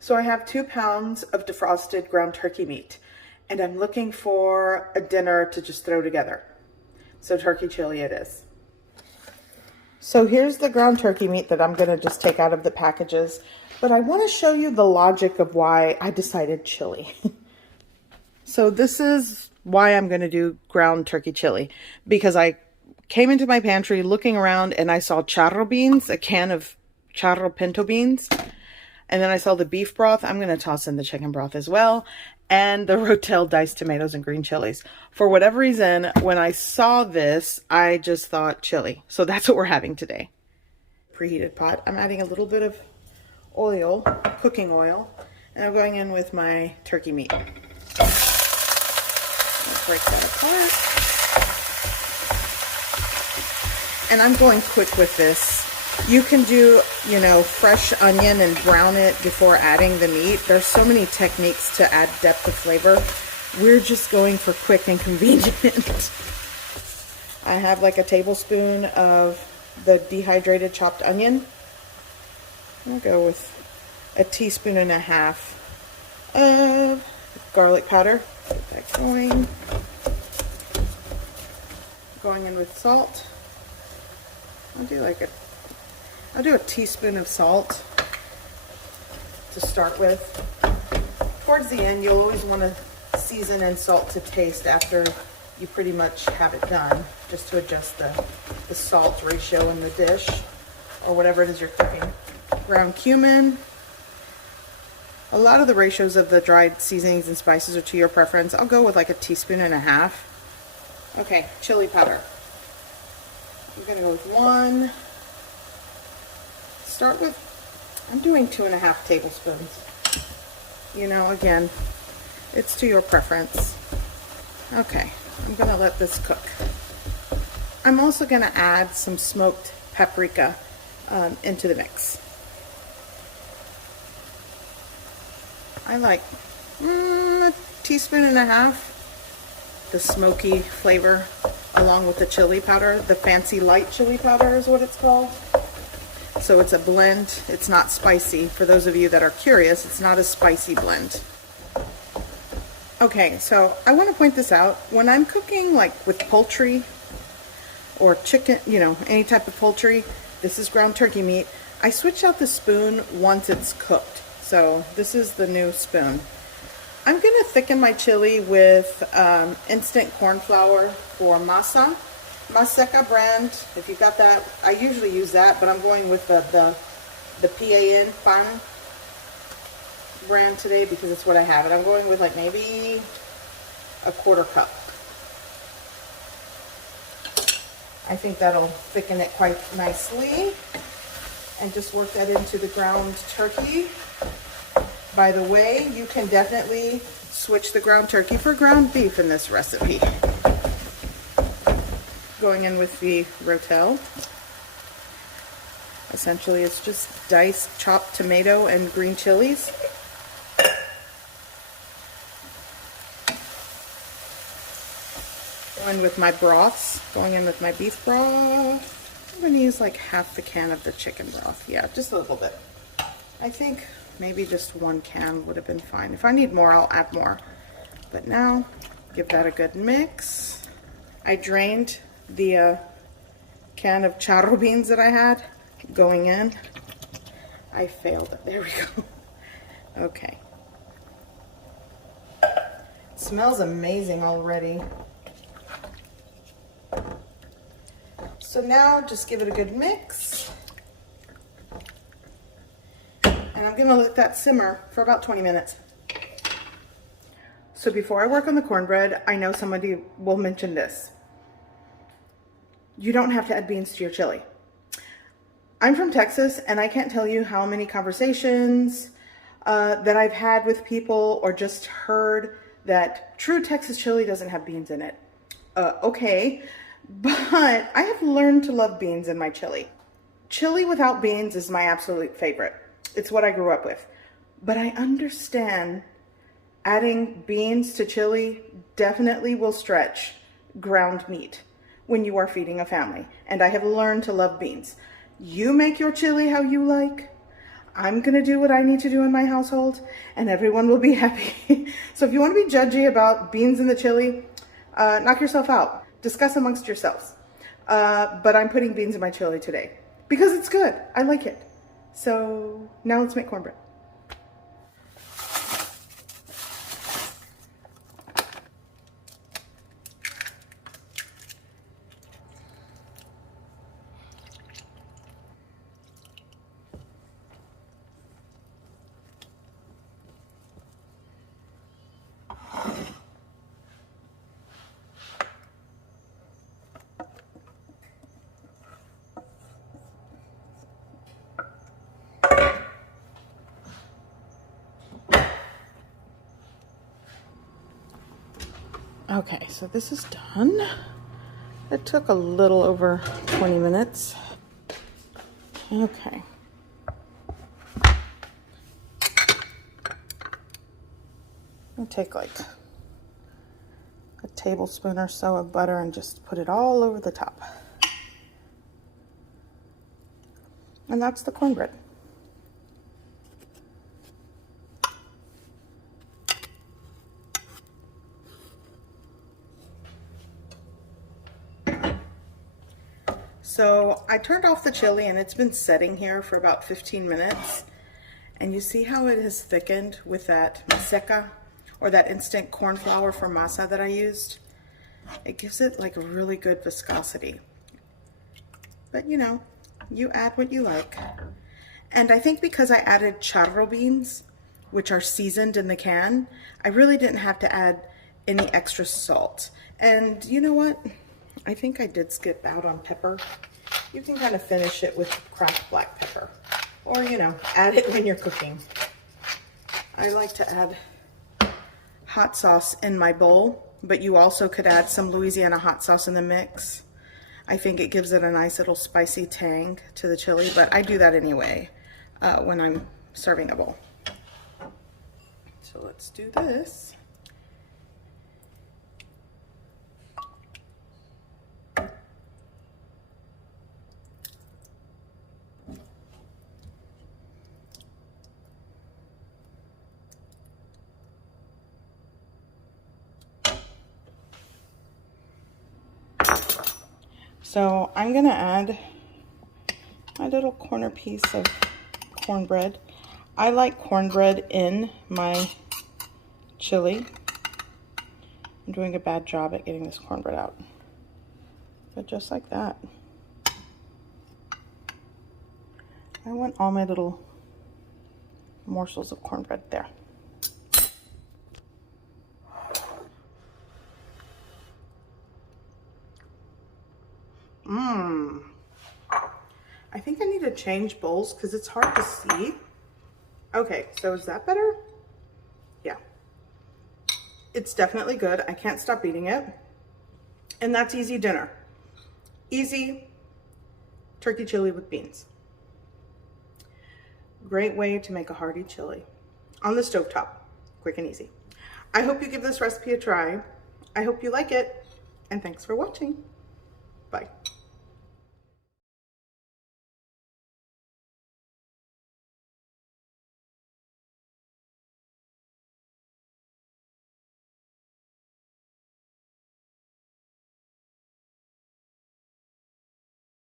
So I have 2 pounds of defrosted ground turkey meat, and I'm looking for a dinner to just throw together. So turkey chili it is. So here's the ground turkey meat that I'm gonna just take out of the packages, but I wanna show you the logic of why I decided chili. So this is why I'm gonna do ground turkey chili, because I came into my pantry looking around and I saw charro beans, a can of charro pinto beans. And then I saw the beef broth. I'm going to toss in the chicken broth as well. And the Rotel diced tomatoes and green chilies. For whatever reason, when I saw this, I just thought chili. So that's what we're having today. Preheated pot. I'm adding a little bit of oil, cooking oil. And I'm going in with my turkey meat. Let's break that apart. And I'm going quick with this. You can do, you know, fresh onion and brown it before adding the meat. There's so many techniques to add depth of flavor. We're just going for quick and convenient. I have like a tablespoon of the dehydrated chopped onion. I'll go with a teaspoon and a half of garlic powder. Get that going. Going in with salt. I'll do a teaspoon of salt to start with. Towards the end, you'll always want to season and salt to taste after you pretty much have it done, just to adjust the salt ratio in the dish or whatever it is you're cooking. Ground cumin. A lot of the ratios of the dried seasonings and spices are to your preference. I'll go with like a teaspoon and a half. Okay, chili powder. I'm gonna go with 1. Start with, I'm doing 2.5 tablespoons. You know, again, it's to your preference. Okay, I'm gonna let this cook. I'm also gonna add some smoked paprika into the mix. I like a teaspoon and a half, the smoky flavor, along with the chili powder. The fancy light chili powder is what it's called. So it's a blend. It's not spicy. For those of you that are curious, it's not a spicy blend. Okay, so I want to point this out. When I'm cooking like with poultry or chicken, you know, any type of poultry, this is ground turkey meat, I switch out the spoon once it's cooked. So this is the new spoon. I'm going to thicken my chili with instant corn flour for Masa. Maseca brand, if you've got that. I usually use that, but I'm going with the pan brand today because it's what I have. And I'm going with like maybe a 1/4 cup. I think that'll thicken it quite nicely. And just work that into the ground turkey. By the way, you can definitely switch the ground turkey for ground beef in this recipe. Going in with the Rotel. Essentially, it's just diced chopped tomato and green chilies. Going with my broths. Going in with my beef broth. I'm going to use like half the can of the chicken broth. Yeah, just a little bit. I think maybe just 1 can would have been fine. If I need more, I'll add more. But now, give that a good mix. I drained the can of charro beans that I had going in. I failed it. There we go. Okay. It smells amazing already. So now just give it a good mix. And I'm gonna let that simmer for about 20 minutes. So before I work on the cornbread, I know somebody will mention this. You don't have to add beans to your chili. I'm from Texas, and I can't tell you how many conversations that I've had with people or just heard that true Texas chili doesn't have beans in it. Okay, but I have learned to love beans in my chili. Chili without beans is my absolute favorite. It's what I grew up with. But I understand adding beans to chili definitely will stretch ground meat when you are feeding a family. And I have learned to love beans. You make your chili how you like. I'm gonna do what I need to do in my household and everyone will be happy. So if you want to be judgy about beans in the chili, knock yourself out. Discuss amongst yourselves. But I'm putting beans in my chili today because it's good. I like it. So now let's make cornbread. Okay, so this is done. It took a little over 20 minutes. Okay. I'll take like a tablespoon or so of butter and just put it all over the top. And that's the cornbread. So I turned off the chili and it's been setting here for about 15 minutes. And you see how it has thickened with that maseca or that instant corn flour for masa that I used? It gives it like a really good viscosity. But you know, you add what you like. And I think because I added charro beans, which are seasoned in the can, I really didn't have to add any extra salt. And you know what? I think I did skip out on pepper. You can kind of finish it with cracked black pepper. Or, you know, add it when you're cooking. I like to add hot sauce in my bowl, but you also could add some Louisiana hot sauce in the mix. I think it gives it a nice little spicy tang to the chili, but I do that anyway when I'm serving a bowl. So let's do this. So I'm gonna add my little corner piece of cornbread. I like cornbread in my chili. I'm doing a bad job at getting this cornbread out. But just like that. I want all my little morsels of cornbread there. I think I need to change bowls because it's hard to see. Okay, so is that better? Yeah. It's definitely good. I can't stop eating it. And that's easy dinner. Easy turkey chili with beans. Great way to make a hearty chili on the stovetop. Quick and easy. I hope you give this recipe a try. I hope you like it. And thanks for watching. Bye.